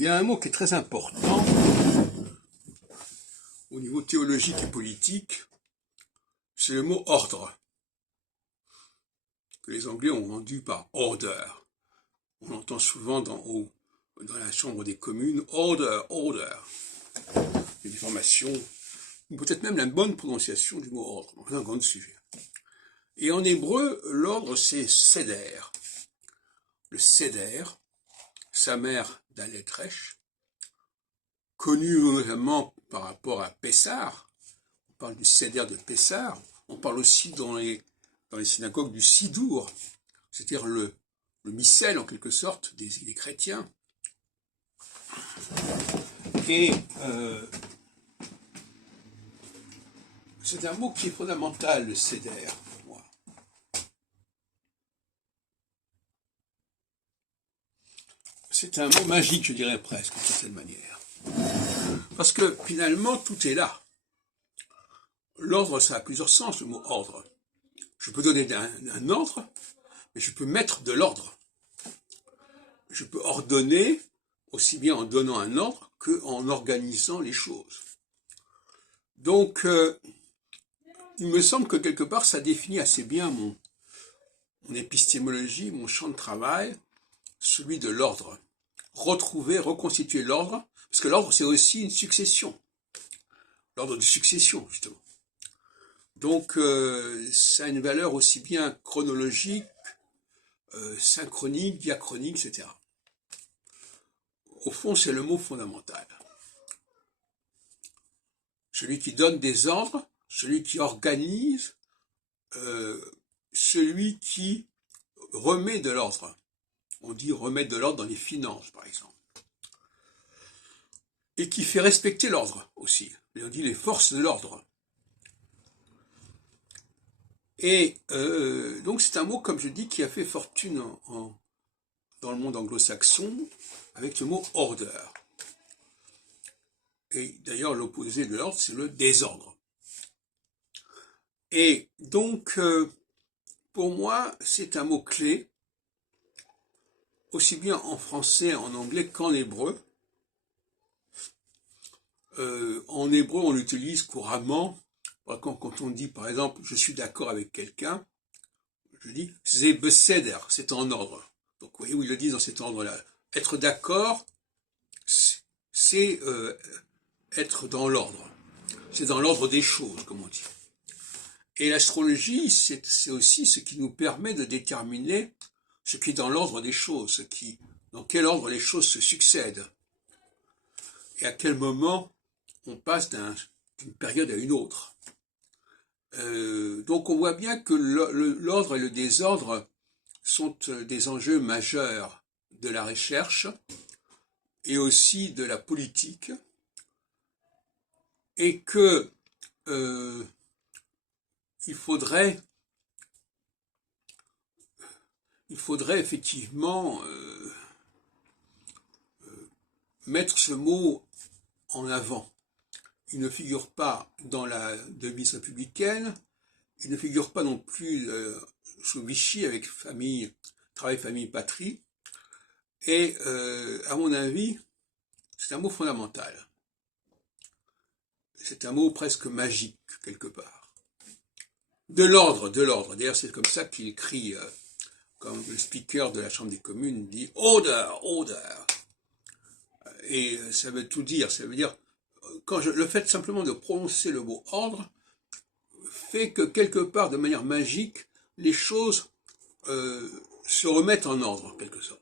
Il y a un mot qui est très important au niveau théologique et politique, c'est le mot ordre, que les Anglais ont rendu par order. On l'entend souvent dans la chambre des communes, order, order. Il y a des formations, ou peut-être même la bonne prononciation du mot ordre, c'est un grand sujet. Et en hébreu, l'ordre c'est seder. Le seder, sa mère Dalet Resh, connu notamment par rapport à Pessar, on parle du seder de Pessar, on parle aussi dans les synagogues du Sidour, c'est-à-dire le missel en quelque sorte des chrétiens. Et c'est un mot qui est fondamental, le seder, pour moi. C'est un mot magique, je dirais presque, d'une certaine manière. Parce que finalement, tout est là. L'ordre, ça a plusieurs sens, le mot ordre. Je peux donner un ordre, mais je peux mettre de l'ordre. Je peux ordonner, aussi bien en donnant un ordre qu'en organisant les choses. Donc, il me semble que quelque part, ça définit assez bien mon épistémologie, mon champ de travail, celui de l'ordre. Retrouver, reconstituer l'ordre, parce que l'ordre, c'est aussi une succession. L'ordre de succession, justement. Donc, ça a une valeur aussi bien chronologique, synchronique, diachronique, etc. Au fond, c'est le mot fondamental. Celui qui donne des ordres, celui qui organise, celui qui remet de l'ordre. On dit remettre de l'ordre dans les finances, par exemple. Et qui fait respecter l'ordre aussi. Et on dit les forces de l'ordre. Et donc c'est un mot, comme je dis, qui a fait fortune dans le monde anglo-saxon avec le mot order. Et d'ailleurs l'opposé de l'ordre, c'est le désordre. Et donc pour moi, c'est un mot clé, aussi bien en français, en anglais qu'en hébreu. En hébreu, on l'utilise couramment. Quand on dit, par exemple, je suis d'accord avec quelqu'un, je dis, c'est beseder, c'est en ordre. Donc, vous voyez où ils le disent dans cet ordre-là. Être d'accord, c'est être dans l'ordre. C'est dans l'ordre des choses, comme on dit. Et l'astrologie, c'est aussi ce qui nous permet de déterminer ce qui est dans l'ordre des choses, dans quel ordre les choses se succèdent. Et à quel moment on passe d'une période à une autre. Donc on voit bien que l'ordre et le désordre sont des enjeux majeurs de la recherche et aussi de la politique, et que il faudrait effectivement mettre ce mot en avant. Il ne figure pas dans la devise républicaine, il ne figure pas non plus sous Vichy avec travail, famille, patrie, et à mon avis, c'est un mot fondamental. C'est un mot presque magique, quelque part. De l'ordre. D'ailleurs, c'est comme ça qu'il écrit, comme le speaker de la Chambre des communes dit « Order, order ». Et ça veut tout dire, ça veut dire, le fait simplement de prononcer le mot ordre fait que quelque part, de manière magique, les choses se remettent en ordre, en quelque sorte.